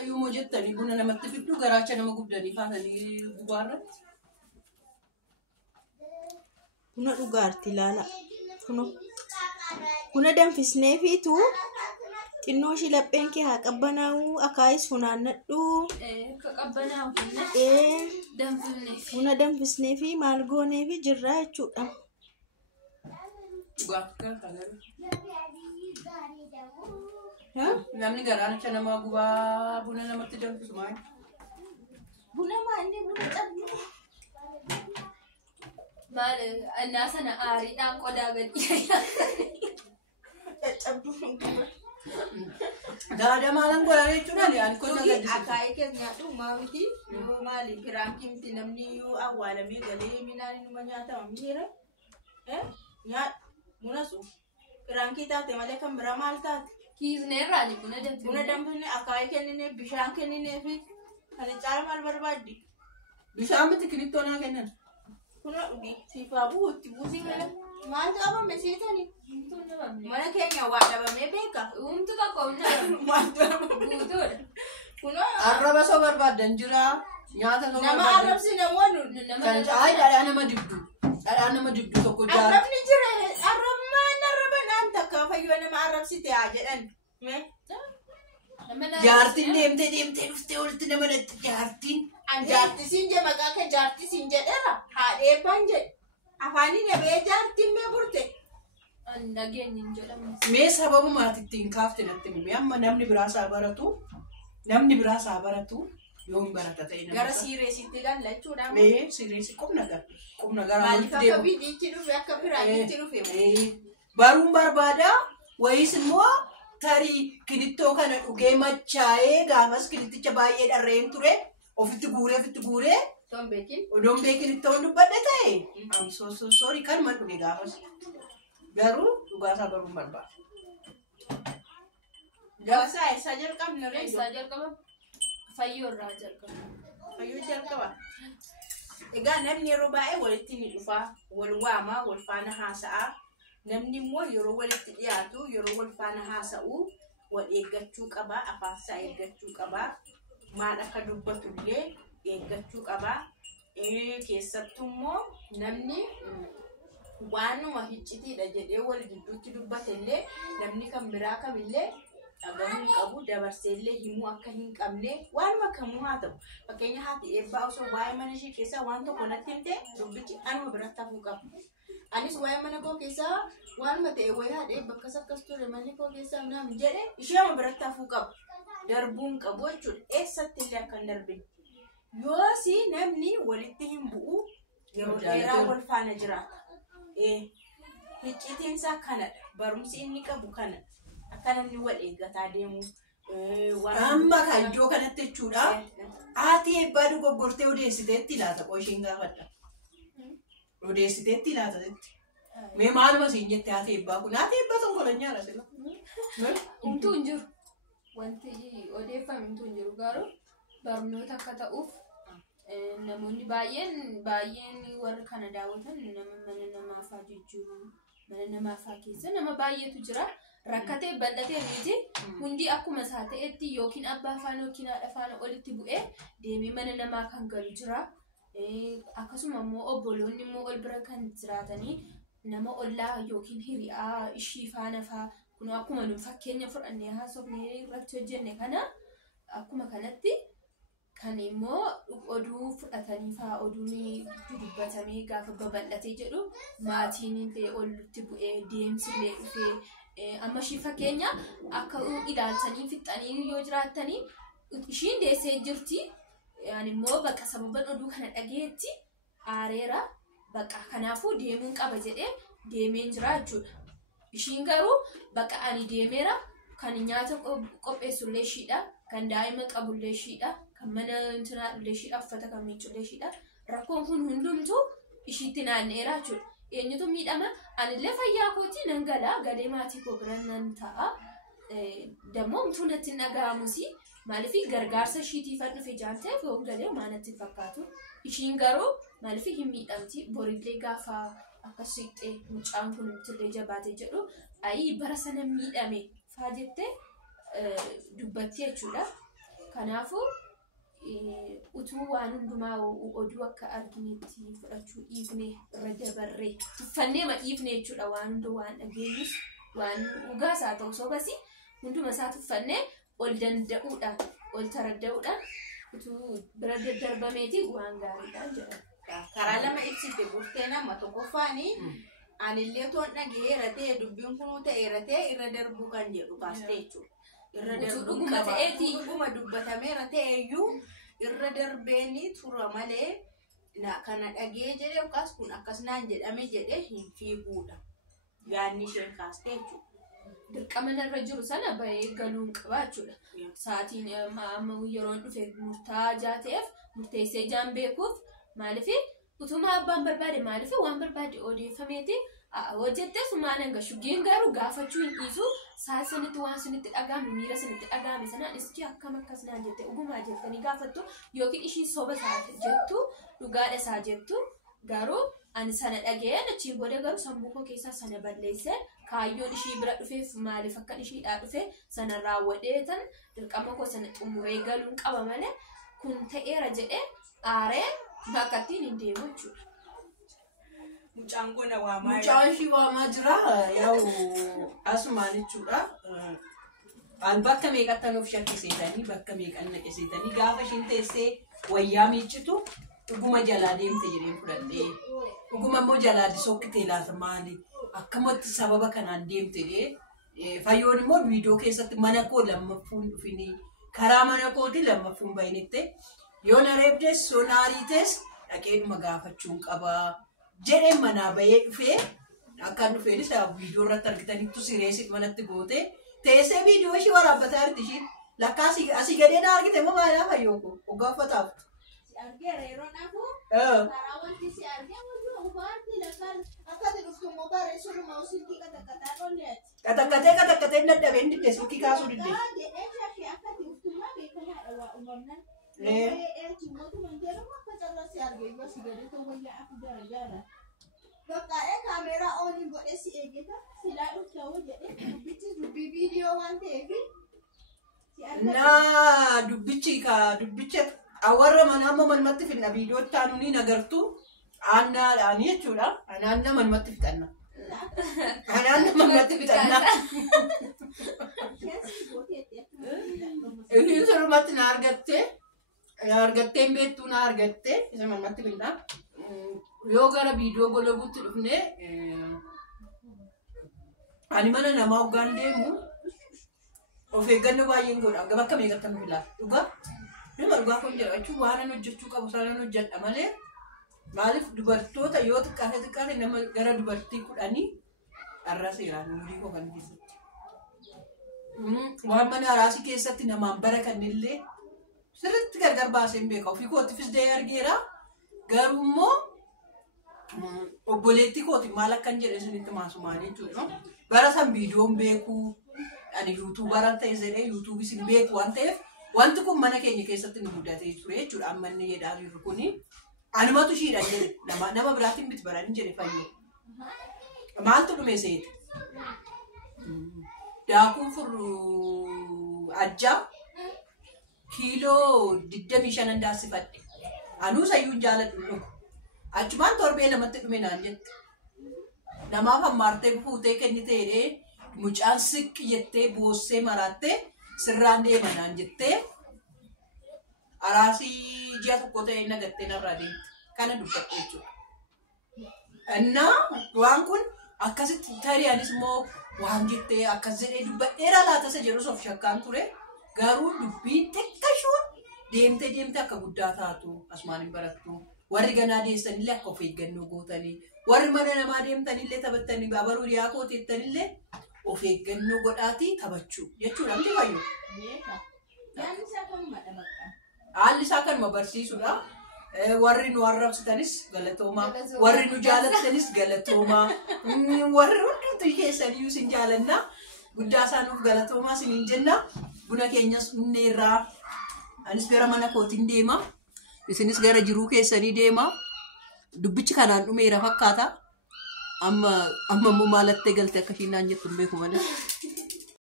Ayyuu mojettanii buna namatti fiddu garaacha nama gubdanii faatanii gubaarratti. Buna dhugaarti ilaala. Buna danfisnee fiitu xinnoo ishii lapheen kee haa qabbanaa'u akaayis funaannadhu. Ka qabbanaa'u buna danfisnee fi maal goonee fi jirraa jechuudha. Namni garaacha nama gubaa buna namatti danfisu maal? Buna maanni buna cabdu. Maal annaa sana aariidhaan qodaa gadi cabdu. Daada maalan godhanii jechuudhaan alkool nagaddisa. Akaayii keenyaadhu maamiti yoo maali firaankiin miti namni yoo awwaalamee galee minaan inuma nyaatama miira. Buna sun firaankii taate malee kan bira maal taate? Kiisneerraani buna danfine. Buna danfine akaayii kennine bishaan kennine fi kan caala maal barbaaddi? Bishaan miti kilittoo naa kennan. Kuna dhugi siifaa bu'uutti buusii mala. Maal dhaabame seetani? Mana keenya waa dhabamee beeka. Umtu tokko guutuudha. Kuna arraba soo barbaadan jira nyaata soo nama arrabsi namoonni kan caayii dhadhaa nama dibdu. Dhadhaa nama dibdu tokko jaala. Arrabni jira arrabmaan arraba naan takka fayyoo nama arrabsite haa jedhan. Jaartiin deemtee dhuftee walitti nama dhatti jaartiin. Jaartisiin je maqaa kee jaartisiin jedheera haadheebbaan jedhe afaanii dhabee jaartiin mee burte. Nageenyi hin jedhamu. Mee sababumaati ittiin kaafte natti himi amma namni biraasaa baratu yoo hin barata ta'e nama. Gara siireesitti gallachuudhaan. Mee siireesi qubna gara maaliif akka bidiichi dhufe akka biraatitti dhufe. Baruun barbaada wayis immoo tarii kilittoo kana dhugee machaa'ee gaafas kilitticha baay'ee dharreen ture. Ofitti guuree odoon beekin itti ta'uun dubbadhe ta'e soorii kan man dhuge gaafas garuu dhugaasaa baruun barbaada. Gaasaa eessaa jalqabna reedu? Eessaa jalqaba? Fayyoo irraa jalqaba. Fayyoo jalqaba. Egaa namni yeroo baay'ee walitti ni dhufaa, wal waamaa, wal faana haasa'aa. Namni immoo yeroo walitti dhiyaatu, yeroo wal faana haasa'u, wal eeggachuu qabaa, afaansaa eeggachuu qabaa. Maal akka dubbatullee eeggachuu qabaa. Keessattuu immoo namni waanuma hiccitiidha jedhee wal gidduutti dubbatellee namni kan biraa kamillee dhagahuu hin qabu. Dabarseellee himuu akka hin qabne waanuma kamuu haa ta'u. Fakkeenya haati eebbaa osoo waa'ee mana ishee keessaa waan tokko natti himte dubbichi anuma biratti hafuu qabu. Anis waa'ee mana koo keessaa waanuma ta'e wayii haadha eebba akkas ture manni koo keessaa naam jedhe isheema biratti hafuu qabu. Darbuun qabu jechuudha. Eessatti illee akka hin darbine. Yoosi namni walitti hin bu'u yeroo dheeraa wal faana jiraata. Hiccitiinsa kanadha. Barumsi inni qabu kanadha. Akka namni wal eeggataa deemu. Amma kan iddoo kanatti jechuudha. Haati eebbaa dogoggortee odeessiteetti laata qooshiin gaafadha. Odeessiteetti laatatetti. Mee maaluma siin jette haati eebbaa kun? Haati eebbaa tonkolanyaadha sila. Humtuu hin jiru. Wanti odeeffamtu hin jiru garuu barnoota akka ta'uuf namoonni baay'een warra kana daawwatan nama mana namaafaa jijjiiru mana namaafaa keessa nama baay'eetu jira rakkatee bal'atee miti hundi akkuma isaa ta'etti yookiin abbaa faana yookiin haadha faana olitti bu'ee deemee mana namaa kan galu jira. Akkasuma immoo obboloonni immoo ol bira kan jiraatanii nama ollaa yookiin hiriyaa ishii faana faa kun akkuma nu fakkeenya fudhannee haasofnee irratti hojjenne kana akkuma kanatti kan immoo oduu fudhatanii faa oduun dubbatamee gaafa babal'atee jedhu maatiin ta'e olitti bu'ee deemsillee dhufee amma ishii fakkeenya akka ilaaltanii fixxanii yoo jiraattanii ishiin deessee jirti yani immoo bakka sababan oduu kana dhageetti aareera bakka kanaafuu deemuun qaba jedhee deemeen jira jechuudha. Ishiin garuu bakka ani deemeera kan nyaata qopheessullee ishiidha kan daa'ima qabullee ishiidha kan mana intinaadhullee ishiidha uffata kan miiccullee ishiidha rakkoon kun hundumtuu ishiitti naanneera jechuudha. Eenyutu miidhama anillee fayyaa kootii nan galaa galee maatii koo bira nan ta'a dammoo umtuu natti dhaga'amusi maaliif gargaarsa ishiitiifan dhufe jaanteef yoon galee maanatti fakkaatu ishiin garuu maaliif hin miidhamti borillee gaafa akkasitti mucaan kun tillee jabaatee jedhu ayi bara sana miidhame faa jettee dubbatti jechuudha. Kanaafuu utuu waan hundumaa oduu akka arginetti fudhachuu dhiifnee irra dabarree tuffannee ma dhiifnee jechuudha waan hunda waan dhageenyus waan dhugaas haa ta'u sobas hunduma isaa tuffannee ol danda'uudhaan ol taradda'uudhaan utuu bira daddarbameeti waan gaariidhaan jedhama. Karaa lama ibsite burtee nama tokkoffaanii anillee toon dhageera ta'e dubbiin kun ta'eera ta'e irra darbuu kan jedhu baastee jechuudha. Irra darbuu ta'eeti dhuguma dubbatameera ta'eeyyuu irra darbeeni tura malee kana dhagee jedhee yookaas kun akkas naan jedhame jedhee hin fiiguudha. Yaanni isheen kaastee jechuudha. Dirqama irra jiru sana bahee galuun qaba jechuudha. Sa'aatiin amma yeroon dhufe murtaa'aa ta'eef murteessee jaan beekuuf maaliif utuma abbaan barbaade maaliif waan barbaade odeeffameeti hojjetteef maal hanga shugeen garuu gaafachuu hin dhiisu saasanitti waan sinitti dhagaame miira sinitti dhagaame sanaan iski akkam akkas naan jette ogumaa jettanii gaafattu yookiin ishii soba isaa jettu dhugaadha isaa jettu garuu ani sana dhageen achi booda garuu sammuu koo keessaa sana balleesse kaayyoon ishii bira dhufeef maaliif akka ishiidhaa dhufe sana raawwadheetan dirqama koo sana xumuree galuun qaba malee kun ta'eera jedhee aaree bakkattiin hin deemu jechuudha. Mucaan kun waamaa mucaan ishii waamaa jira yaa'u asumaan jechuudha. An bakka meeqatti nuuf shakkiseetanii bakka meeqan naqeseetanii gaafa ishiin teessee wayyaa miiccitu dhuguma jalaa deemte jedheen fudhadhee dhuguma immoo jalaa disokkitee laata maali akkamatti sababa kanaan deemte fayyoon immoo viidiyoo keessatti mana koo lammaffuun dhufinii karaa mana kooti lammaffuun bayinitte yoo na reebdes yoo na ariites dhaqeedhuma gaafachuun qabaa jedheen manaa bahee dhufee akkaan dhufeenis viidiyoo irratti argitaniittu sireesit manatti goote teessee viidiyoo ishii waraabbataa jirti ishiin lakkaa asii gadee na argite moo maalaa fayyoo koo hoggaafataaf. Argeera yeroo nafu karaa wanti si argee wanti ufaarti lakkaan akkati dhuftu moo bareessuudhuma usilkii qaxaqataa qolleeti. Qaxaqatee dadhabeen didde silkii kaasuu didde. Jedhee shakkii akkati dhuftummaa beekamaadha waa uumamnan. Eechi mootummaan jedhamu akka carrassi argee yoo si gadee ta'u wayyaa akka garagaara. Bakka kaameeraa ooniin godhee si eeggata silaa dhufta'uu jedhee dubbichi dubbii viidiyoo waan ta'eef. Naa dubbicha warra mana amma manumatti fidna viidiyoo taanuni nagartu aannaadhaan jechuudha. Anaanna manumatti fixanna. Anaanna manumatti fixanna. Isiin surumatti na argattee hin beektuu na argattee isa manumatti fidna. Yoo gara viidiyoo golabuutti dhufne ani mana namaa hoggaan deemu of eeggannoo baay'een godha. Bakka meeqatti nu filaa dhugaa. Nama dhugaa kun jedha jechuun waan an hojjechuu qabu sanaan hojjedha malee maaliif dubartoota yoo xiqqaate nama gara dubartii 10 dharra seeraan umurii koo kan keessatti. Waan mana haraasii keessatti namaan bara kannillee sirriitti gargar baasee hin beeka. Ofii kootti fisdee argeera garuu immoo obboleettii kooti maal akkan jedhe isinitti maasumaan jechuudha. Bara san viidiyoon beekuu ani yuutuubaran ta'e jedhee yuutuubis hin beeku waan ta'eef wanti kun mana keenya keessatti nu mudatee ture jechuudha. Amma inni jedhaa jiru kuni anumatu shiidha jedhe nama biraatiin biti baranii jedhe fayyoo. Maaltu dhume seeti? Daakuun furru ajjaa kiiloo 25 daasifadhe. Anuu sayyuu jaaladhu dhugu. Achumaan torbee lamatti dhume naan jette. Namaaf hammaartee fuutee kennitee mucaan siqqi jettee boossee maraattee sirraan deema naan jettee araasii ji'a tokko ta'e nagattee narraa deemte. Kana dubbadhe jechuudha. Innaa waan kun akkasitti tari'anis immoo waan jettee akkas jedhee dubbadheera laata isa jedhus of shakkaan ture. Garuu dubbii xiqqashuun deemtee akka guddaa taatu asumaan hin barattu. Warri ganaa deessanillee akka of eeggannoo gootanii warri mana namaa deemtanillee taphattanii babaruu dhiyaa kooteettanillee of eeggannoo godhaatii taphachuu jechuudha. Miti fayyoo. Haalli isaa kanuma barsiisudha. Warri nu arrabsitanis galatoomaa. Warri nu jaalattanis galatoomaa. Warri hundumtuu keessaniyyuu sin jaalannaa. Guddaa isaanuuf galatoomaa sin jenna. Buna keenyas dhunneerraa. Anis gara mana kootiin deema. Isinis gara jiruu keessanii deema. Dubbichi kanaan dhumeera fakkaata. Amma immoo maalattee galte akka ishiin naan jettu hin beeku malee.